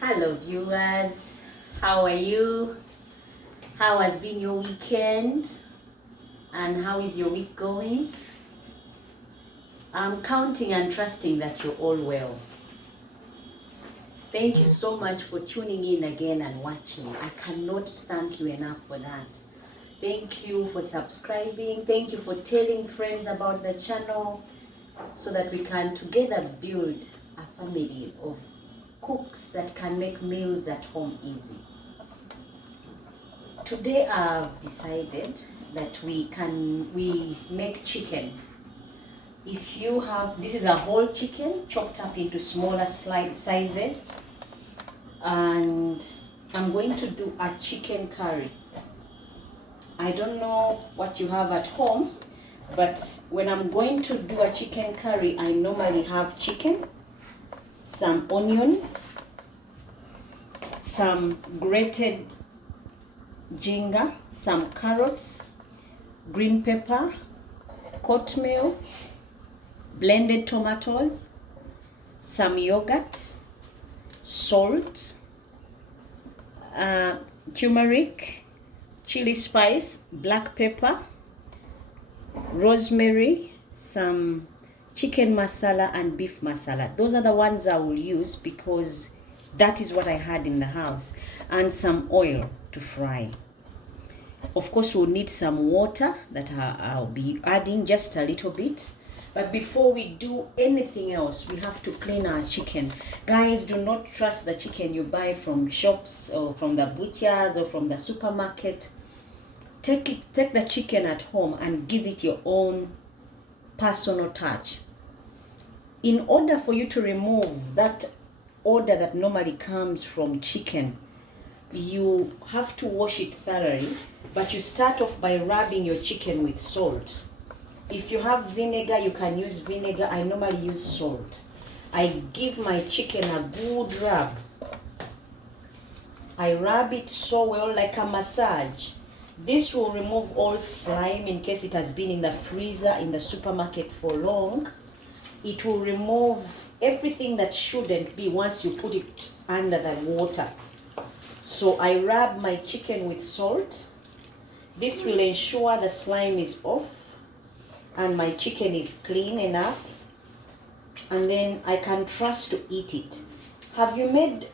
Hello viewers, how are you? How has been your weekend? And how is your week going? I'm counting and trusting that you're all well. Thank you so much for tuning in again and watching. I cannot thank you enough for that. Thank you for subscribing. Thank you for telling friends about the channel so that we can together build a family of cooks that can make meals at home easy. Today I've decided that we make chicken. If you have, this is a whole chicken chopped up into smaller sizes, and I'm going to do a chicken curry. I don't know what you have at home, but when I'm going to do a chicken curry, I normally have chicken, some onions, some grated ginger, some carrots, green pepper, cornmeal, blended tomatoes, some yogurt, salt, turmeric, chili spice, black pepper, rosemary, some chicken masala and beef masala. Those are the ones I will use because that is what I had in the house, and some oil to fry. Of course, we'll need some water that I'll be adding just a little bit. But before we do anything else, we have to clean our chicken. Guys, do not trust the chicken you buy from shops or from the butchers or from the supermarket. Take the chicken at home and give it your own personal touch. In order for you to remove that odor that normally comes from chicken, you have to wash it thoroughly, but you start off by rubbing your chicken with salt. If you have vinegar, you can use vinegar. I normally use salt. I give my chicken a good rub. I rub it so well, like a massage. This will remove all slime in case it has been in the freezer in the supermarket for long. It will remove everything that shouldn't be once you put it under the water. So I rub my chicken with salt. This will ensure the slime is off and my chicken is clean enough, and then I can trust to eat it. Have you made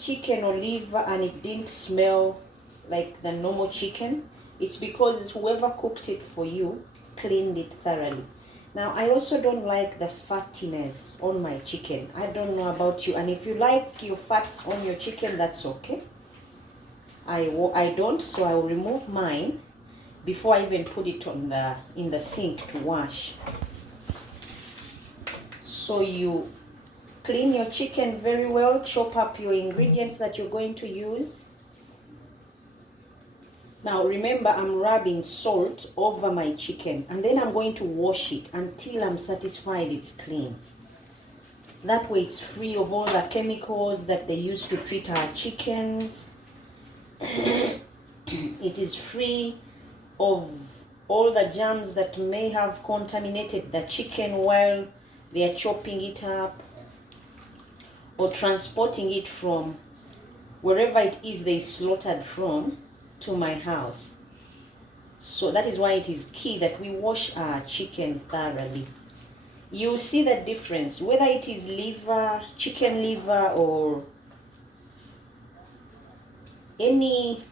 chicken or liver and it didn't smell like the normal chicken? It's because whoever cooked it for you cleaned it thoroughly. Now, I also don't like the fattiness on my chicken. I don't know about you, and if you like your fats on your chicken, that's okay. I don't, so I will remove mine before I even put it in the sink to wash. So you clean your chicken very well, chop up your ingredients that you're going to use. Now remember, I'm rubbing salt over my chicken, and then I'm going to wash it until I'm satisfied it's clean. That way it's free of all the chemicals that they use to treat our chickens. It is free of all the germs that may have contaminated the chicken while they are chopping it up or transporting it from wherever it is they slaughtered from to my house. So that is why it is key that we wash our chicken thoroughly. You see the difference, whether it is liver, chicken liver, or any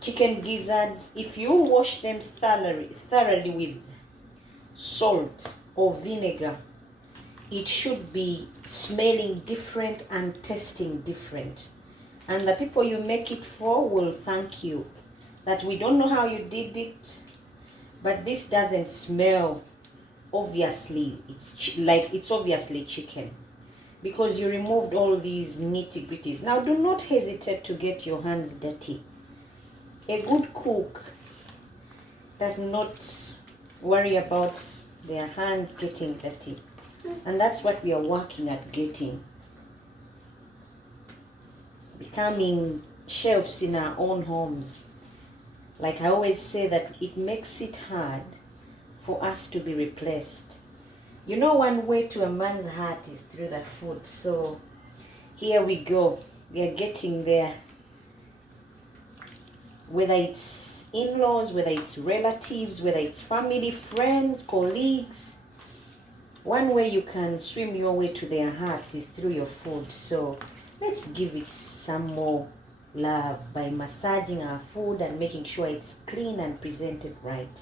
chicken gizzards. If you wash them thoroughly with salt or vinegar, it should be smelling different and tasting different. And the people you make it for will thank you. That we don't know how you did it, but this doesn't smell obviously. It's obviously chicken because you removed all these nitty-gritties. Now, do not hesitate to get your hands dirty. A good cook does not worry about their hands getting dirty. And that's what we are working at getting. Becoming chefs in our own homes. Like I always say, that it makes it hard for us to be replaced. You know, one way to a man's heart is through the food. So Here we go. We are getting there. Whether it's in-laws, whether it's relatives, whether it's family, friends, colleagues, one way you can swim your way to their hearts is through your food. So let's give it some more love by massaging our food and making sure it's clean and presented right.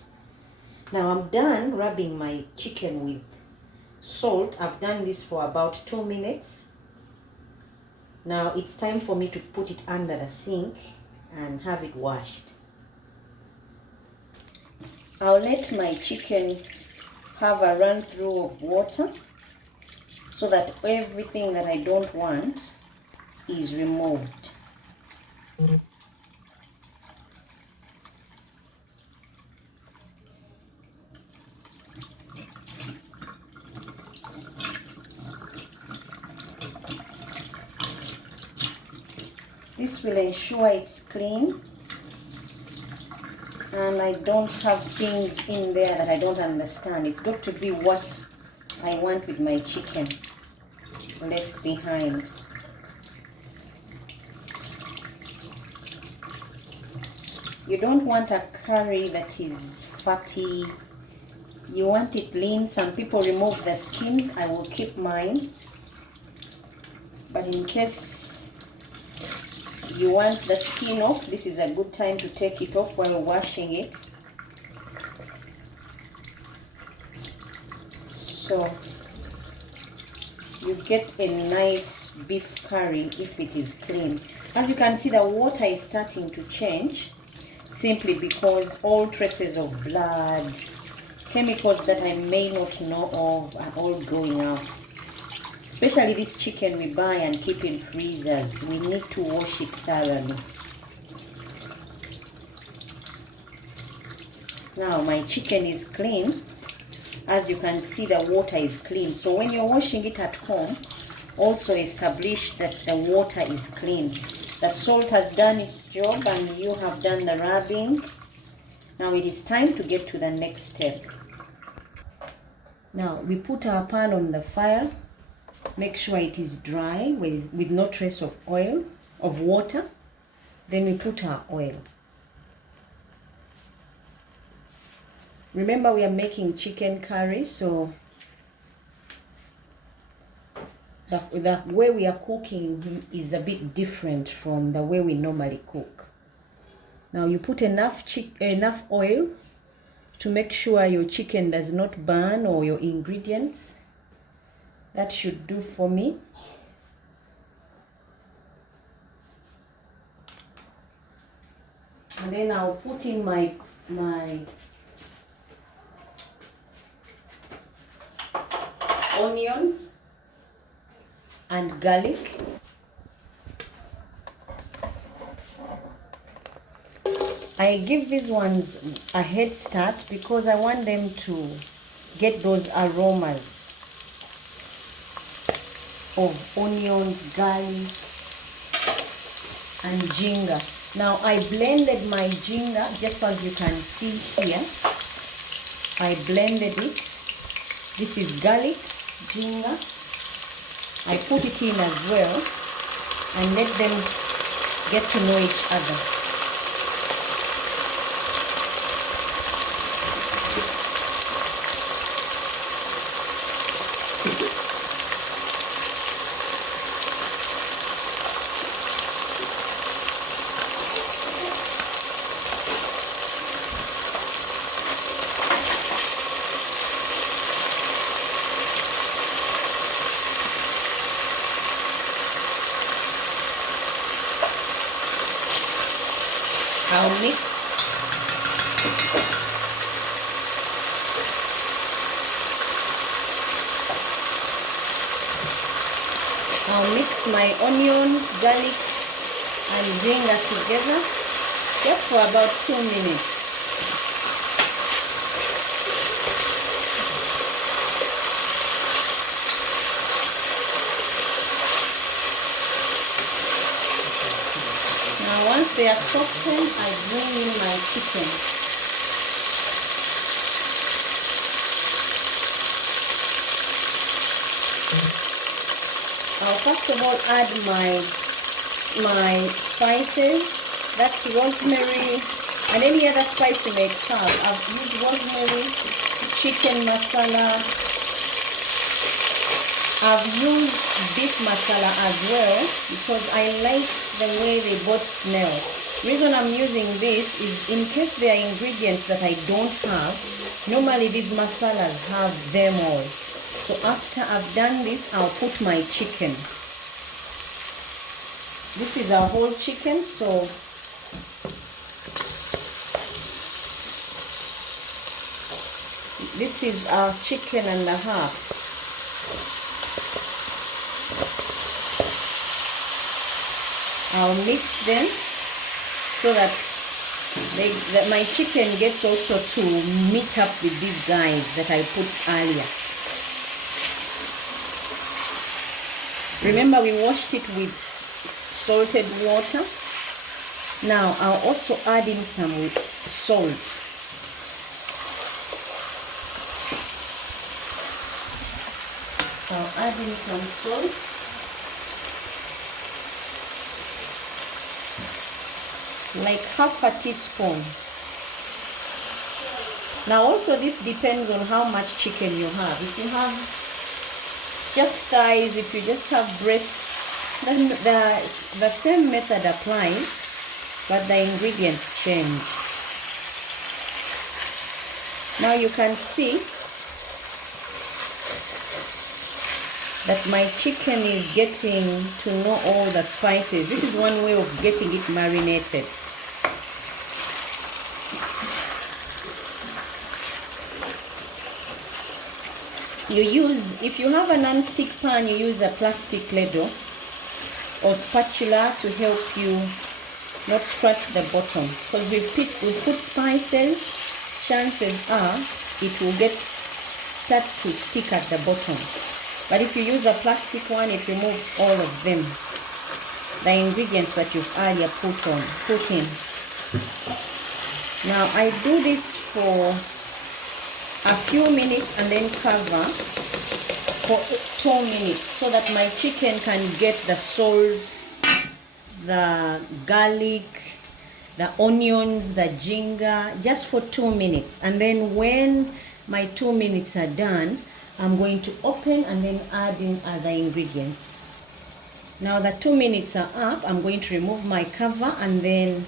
Now I'm done rubbing my chicken with salt. I've done this for about 2 minutes. Now it's time for me to put it under the sink and have it washed. I'll let my chicken have a run through of water so that everything that I don't want is removed. This will ensure it's clean and I don't have things in there that I don't understand. It's got to be what I want with my chicken left behind. You don't want a curry that is fatty. You want it lean. Some people remove the skins. I will keep mine. But in case you want the skin off, this is a good time to take it off while washing it. So you get a nice beef curry if it is clean. As you can see, the water is starting to change simply because all traces of blood, chemicals that I may not know of are all going out. Especially this chicken we buy and keep in freezers, we need to wash it thoroughly. Now my chicken is clean. As you can see, the water is clean. So when you're washing it at home, also establish that the water is clean. The salt has done its job and you have done the rubbing. Now it is time to get to the next step. Now we put our pan on the fire. Make sure it is dry with no trace of oil, of water. Then we put our oil. Remember, we are making chicken curry, so the way we are cooking is a bit different from the way we normally cook. Now you put enough oil to make sure your chicken does not burn or your ingredients. That should do for me. And then I'll put in my onions and garlic. I give these ones a head start because I want them to get those aromas of onions, garlic, and ginger. Now I blended my ginger, just as you can see here. I blended it. This is garlic, ginger. I put it in as well and let them get to know each other. I'll mix my onions, garlic, and ginger together just for about 2 minutes. Now once they are softened, I bring in my chicken. I'll first of all add my spices. That's rosemary and any other spice you may have. I've used rosemary, chicken masala. I've used beef masala as well because I like the way they both smell. The reason I'm using this is in case there are ingredients that I don't have. Normally these masalas have them all. So after I've done this, I'll put my chicken. This is our whole chicken, so this is our chicken and a half. I'll mix them so that my chicken gets also to meet up with these guys that I put earlier. Remember, we washed it with salted water. Now I'll also add in some salt. I'll add in some salt. Like half a teaspoon. Now also this depends on how much chicken you have. If you have just thighs, if you just have breasts, then the same method applies, but the ingredients change. Now you can see that my chicken is getting to know all the spices. This is one way of getting it marinated. If you have a non-stick pan, you use a plastic ladle or spatula to help you not scratch the bottom. Because we've put spices, chances are it will start to stick at the bottom. But if you use a plastic one, it removes all of them, the ingredients that you've earlier put in. Now I do this for a few minutes and then cover for 2 minutes so that my chicken can get the salt, the garlic, the onions, the ginger, just for 2 minutes. And then when my 2 minutes are done, I'm going to open and then add in other ingredients. Now the 2 minutes are up, I'm going to remove my cover and then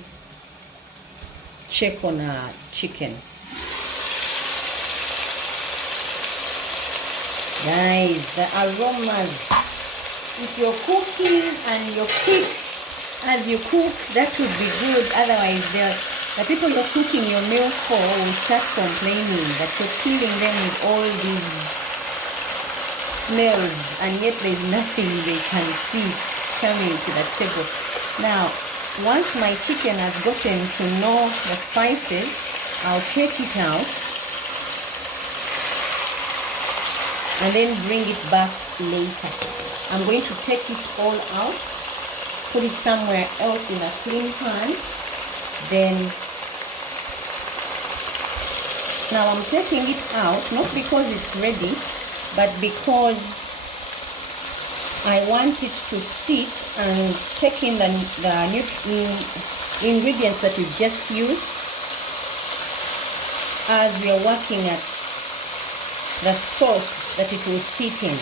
check on our chicken. Guys, the aromas, if you're cooking and you're quick as you cook, that would be good. Otherwise, the people you're cooking your meal for will start complaining that you're killing them with all these smells, and yet there's nothing they can see coming to the table. Now, once my chicken has gotten to know the spices, I'll take it out and then bring it back later. I'm going to take it all out, put it somewhere else in a clean pan. Then now I'm taking it out, not because it's ready, but because I want it to sit and take in the ingredients that we've just used as we are working at the sauce that it will sit in.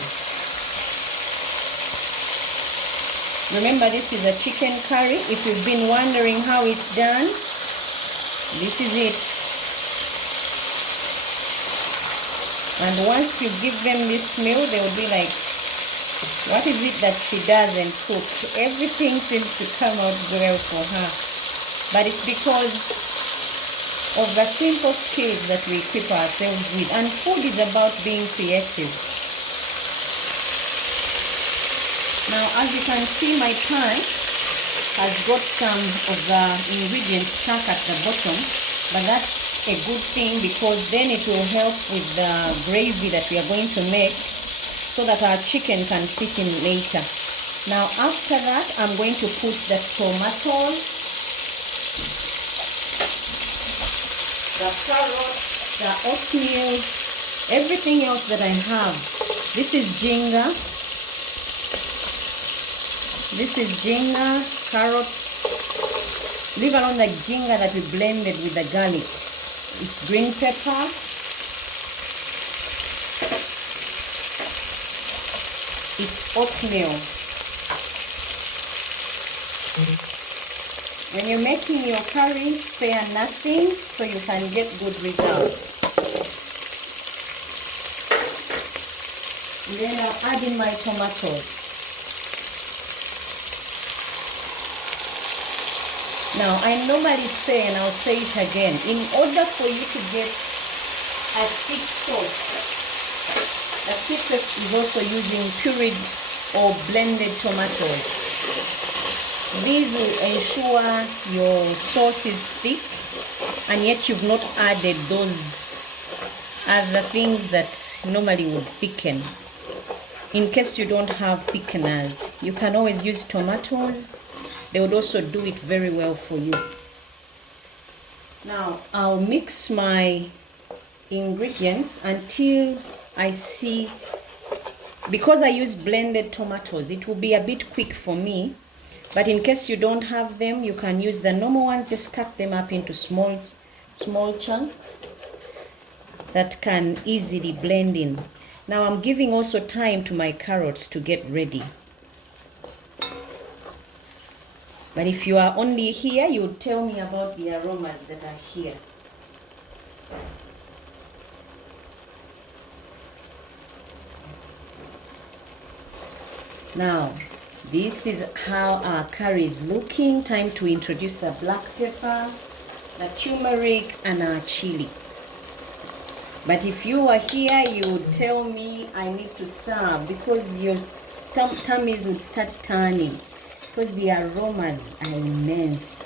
Remember, this is a chicken curry. If you've been wondering how it's done, this is it. And once you give them this meal, they will be like, what is it that she doesn't cook? Everything seems to come out well for her. But it's because of the simple skills that we equip ourselves with. And food is about being creative. Now, as you can see, my pan has got some of the ingredients stuck at the bottom, but that's a good thing because then it will help with the gravy that we are going to make so that our chicken can sit in later. Now, after that, I'm going to put the tomatoes, the carrots, the oatmeal, everything else that I have. This is ginger. This is ginger, carrots. Leave alone the ginger that we blended with the garlic. It's green pepper. It's oatmeal. When you're making your curry, spare nothing so you can get good results. And then I'll add in my tomatoes. Now, I normally say, and I'll say it again, in order for you to get a thick sauce, the secret is also using pureed or blended tomatoes. These will ensure your sauce is thick, and yet you've not added those other things that normally would thicken. In case you don't have thickeners, you can always use tomatoes. They would also do it very well for you. Now, I'll mix my ingredients until I see, because I use blended tomatoes, it will be a bit quick for me. But in case you don't have them, you can use the normal ones. Just cut them up into small chunks that can easily blend in. Now I'm giving also time to my carrots to get ready. But if you are only here, you would tell me about the aromas that are here. Now, this is how our curry is looking. Time to introduce the black pepper, the turmeric, and our chili. But if you are here, you would tell me I need to serve, because your tummies would start turning, because the aromas are immense.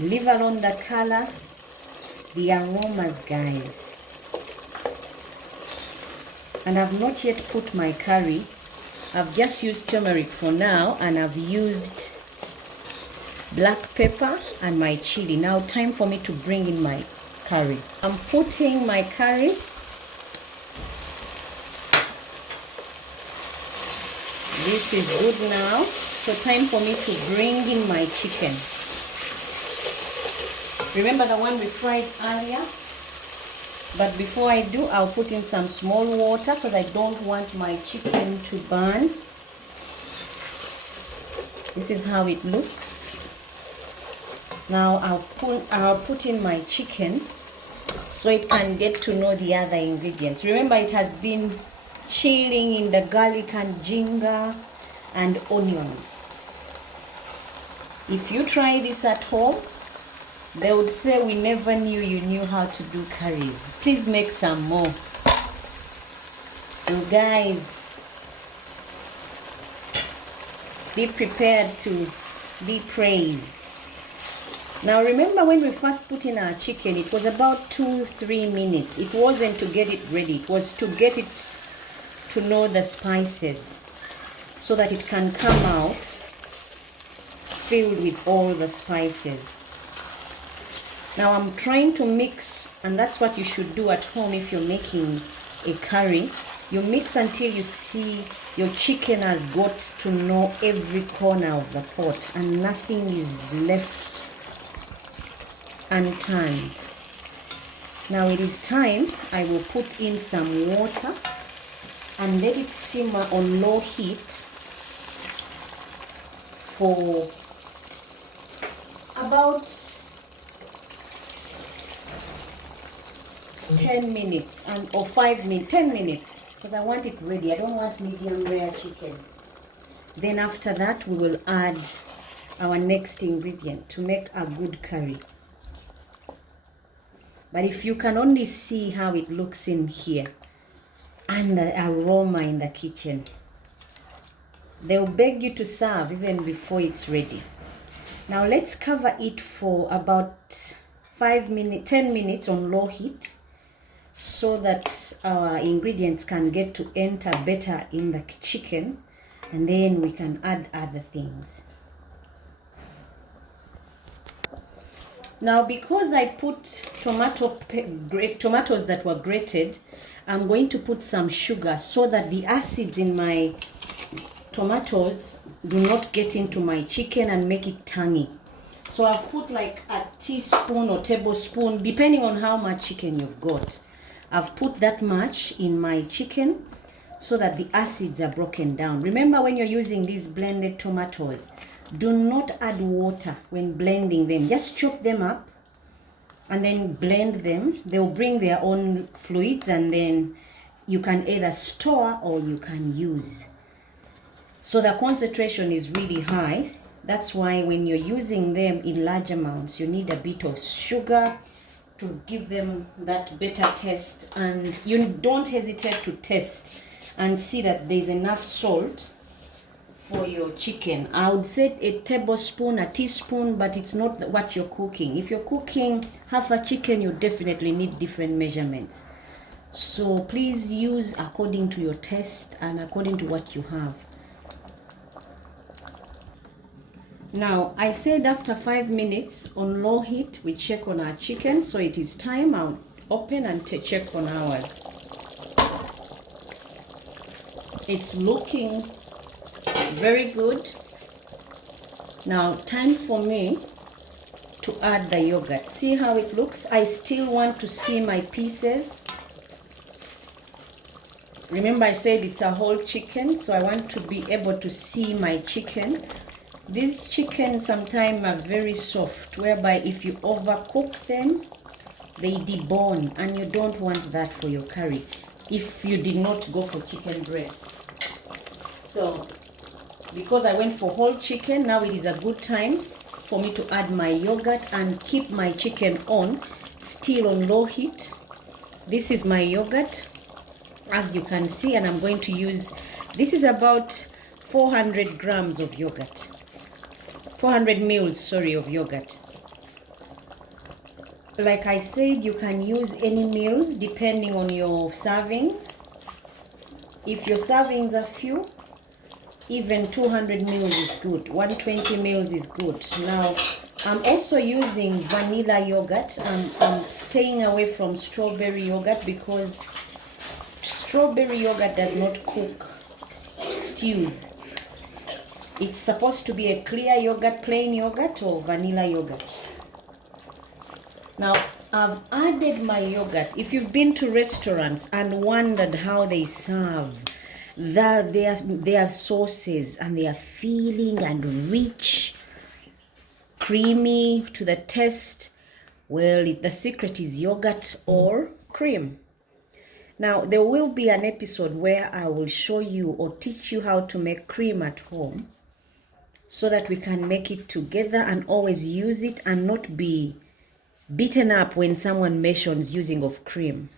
Leave alone the color, the aromas, guys. And I've not yet put my curry. I've just used turmeric for now, and I've used black pepper and my chili. Now time for me to bring in my curry. I'm putting my curry. This is good now. So time for me to bring in my chicken. Remember the one we fried earlier? But before I do, I'll put in some small water because I don't want my chicken to burn. This is how it looks. Now I'll put in my chicken so it can get to know the other ingredients. Remember, it has been chilling in the garlic and ginger and onions. If you try this at home, they would say, we never knew you knew how to do curries. Please make some more. So guys, be prepared to be praised. Now remember, when we first put in our chicken, it was about 2-3 minutes. It wasn't to get it ready. It was to get it to know the spices so that it can come out filled with all the spices. Now I'm trying to mix, and that's what you should do at home if you're making a curry. You mix until you see your chicken has got to know every corner of the pot and nothing is left unturned. Now it is time. I will put in some water and let it simmer on low heat for about 10 minutes or 5 minutes, 10 minutes, because I want it ready. I don't want medium rare chicken. Then after that, we will add our next ingredient to make a good curry. But if you can only see how it looks in here and the aroma in the kitchen, they'll beg you to serve even before it's ready. Now let's cover it for about 10 minutes on low heat, so that our ingredients can get to enter better in the chicken, and then we can add other things. Now because I put tomatoes that were grated, I'm going to put some sugar so that the acids in my tomatoes do not get into my chicken and make it tangy. So I've put like a teaspoon or tablespoon, depending on how much chicken you've got. I've put that much in my chicken so that the acids are broken down. Remember, when you're using these blended tomatoes, do not add water when blending them. Just chop them up and then blend them. They'll bring their own fluids, and then you can either store or you can use. So the concentration is really high. That's why when you're using them in large amounts, you need a bit of sugar to give them that better taste. And you don't hesitate to taste and see that there's enough salt for your chicken. I would say a tablespoon, a teaspoon, but it's not what you're cooking. If you're cooking half a chicken, you definitely need different measurements. So please use according to your taste and according to what you have. Now, I said after 5 minutes on low heat, we check on our chicken. So it is time. I'll open and check on ours. It's looking very good. Now, time for me to add the yogurt. See how it looks? I still want to see my pieces. Remember, I said it's a whole chicken, so I want to be able to see my chicken. These chickens sometimes are very soft, whereby if you overcook them, they debone, and you don't want that for your curry if you did not go for chicken breasts. So because I went for whole chicken, now it is a good time for me to add my yogurt and keep my chicken on, still on low heat. This is my yogurt, as you can see, and I'm going to use, this is about 400 grams of yogurt. 400 mils, sorry, of yogurt. Like I said, you can use any meals depending on your servings. If your servings are few, even 200 mils is good. 120 mils is good. Now, I'm also using vanilla yogurt. I'm staying away from strawberry yogurt because strawberry yogurt does not cook stews. It's supposed to be a clear yogurt, plain yogurt, or vanilla yogurt. Now, I've added my yogurt. If you've been to restaurants and wondered how they serve their sauces, and they are filling and rich, creamy to the taste, well, the secret is yogurt or cream. Now, there will be an episode where I will show you or teach you how to make cream at home, so that we can make it together and always use it and not be beaten up when someone mentions using of cream.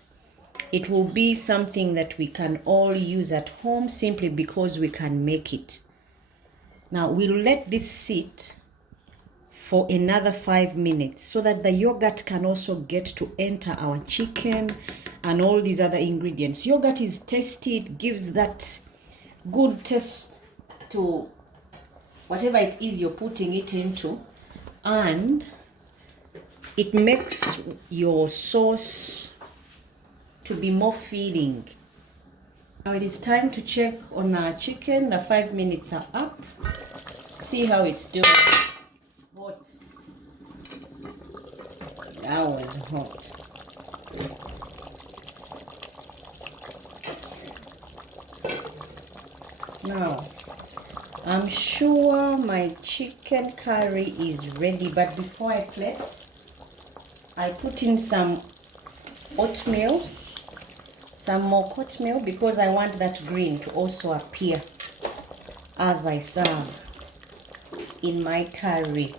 It will be something that we can all use at home simply because we can make it. Now, we'll let this sit for another 5 minutes so that the yogurt can also get to enter our chicken and all these other ingredients. Yogurt is tasty. It gives that good taste to whatever it is you're putting it into, and it makes your sauce to be more filling. Now it is time to check on our chicken. The 5 minutes are up. See how it's doing. It's hot. That was hot. Now, I'm sure my chicken curry is ready, but before I plate, I put in some oatmeal, some more oatmeal, because I want that green to also appear as I serve in my curry.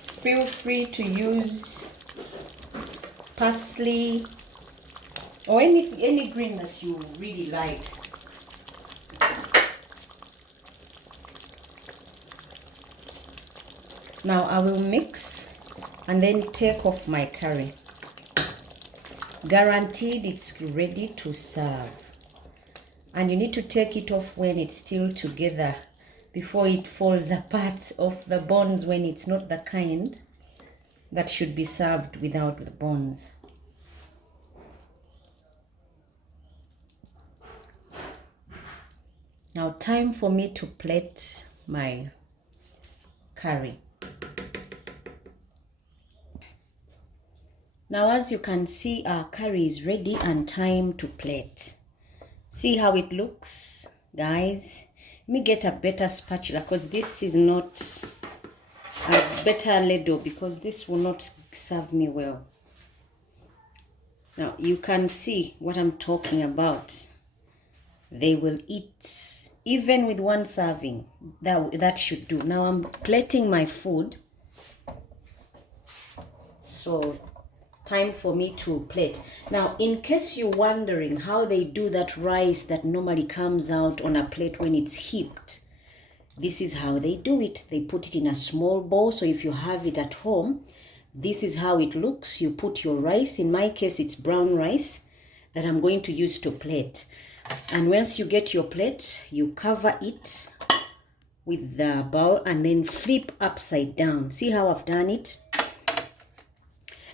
Feel free to use parsley or any green that you really like. Now I will mix and then take off my curry. Guaranteed it's ready to serve. And you need to take it off when it's still together before it falls apart off the bones, when it's not the kind that should be served without the bones. Now time for me to plate my curry. Now as you can see, our curry is ready and time to plate. See how it looks, guys. Let me get a better spatula because this is not a better ladle because this will not serve me well. Now you can see what I'm talking about. They will eat even with one serving. That should do. Now I'm plating my food. So time for me to plate. Now, in case you're wondering how they do that rice that normally comes out on a plate when it's heaped, this is how they do it. They put it in a small bowl. So if you have it at home, this is how it looks. You put your rice. In my case, it's brown rice that I'm going to use to plate. And once you get your plate, you cover it with the bowl and then flip upside down. See how I've done it?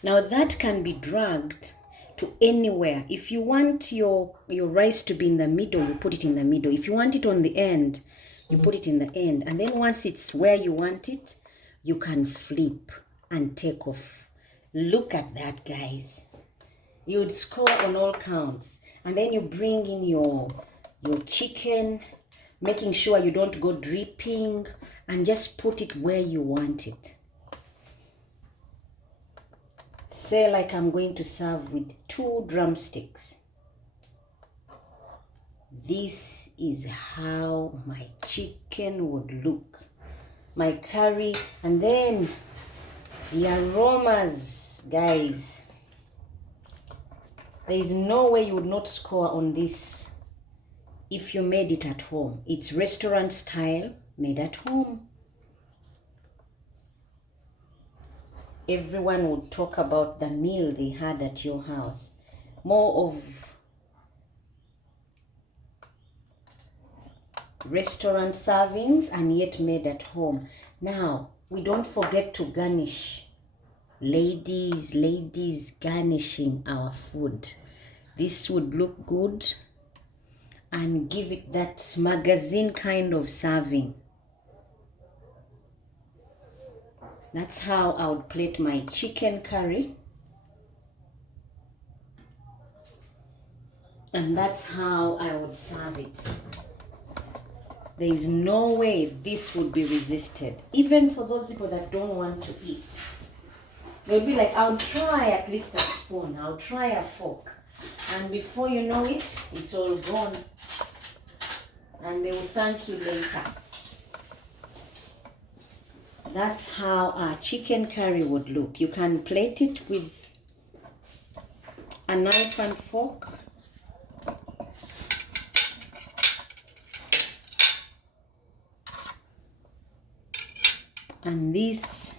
Now that can be dragged to anywhere. If you want your rice to be in the middle, you put it in the middle. If you want it on the end, you put it in the end. And then once it's where you want it, you can flip and take off. Look at that, guys. You'd score on all counts. And then you bring in your chicken, making sure you don't go dripping, and just put it where you want it. Say like I'm going to serve with 2 drumsticks. This is how my chicken would look. My curry, and then the aromas, guys. There is no way you would not score on this if you made it at home. It's restaurant style, made at home. Everyone would talk about the meal they had at your house. More of restaurant servings and yet made at home. Now, we don't forget to garnish. Ladies, garnishing our food. This would look good and give it that magazine kind of serving. That's how I would plate my chicken curry. And that's how I would serve it. There is no way this would be resisted. Even for those people that don't want to eat. They'll be like, I'll try at least a spoon. I'll try a fork. And before you know it, it's all gone. And they will thank you later. That's how our chicken curry would look. You can plate it with a knife and fork. And this,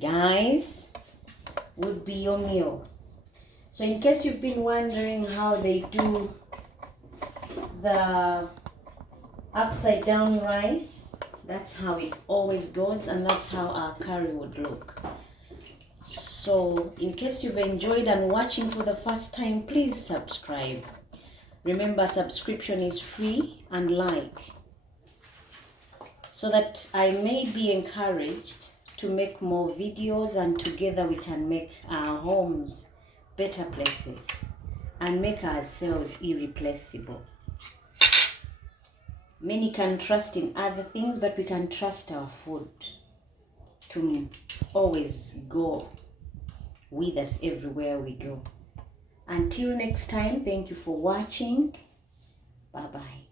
guys, would be your meal. So in case you've been wondering how they do the upside down rice, that's how it always goes, and that's how our curry would look. So in case you've enjoyed and watching for the first time, please subscribe. Remember, subscription is free, and like, so that I may be encouraged to make more videos, and together we can make our homes better places and make ourselves irreplaceable. Many can trust in other things, but we can trust our food to always go with us everywhere we go. Until next time, thank you for watching. Bye-bye.